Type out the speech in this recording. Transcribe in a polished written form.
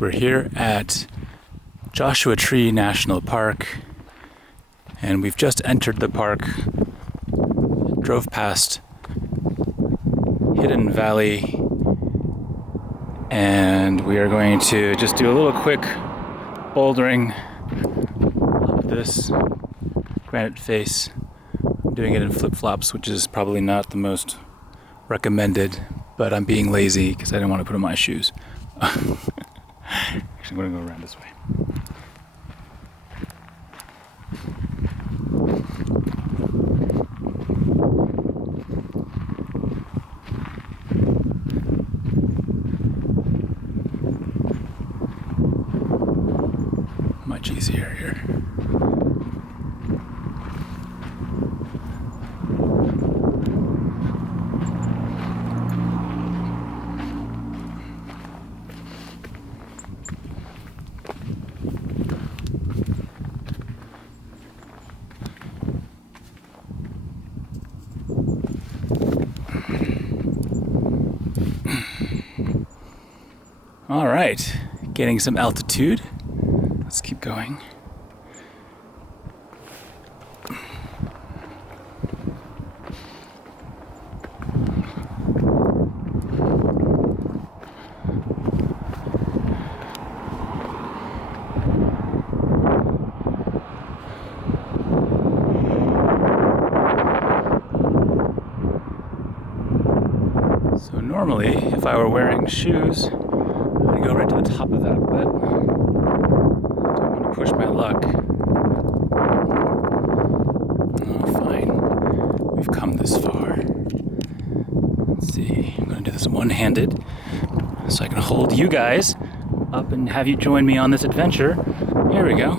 We're here at Joshua Tree National Park, and we've just entered the park, drove past Hidden Valley, and we are going to just do a little quick bouldering up this granite face. I'm doing it in flip-flops, which is probably not the most recommended, but I'm being lazy because I didn't want to put on my shoes. Actually, I'm going to go around this way. Much easier here. All right, getting some altitude. Let's keep going. So normally, if I were wearing shoes, I'd go right to the top of that, but I don't want to push my luck. Oh, fine. We've come this far. Let's see. I'm going to do this one-handed so I can hold you guys up and have you join me on this adventure. Here we go.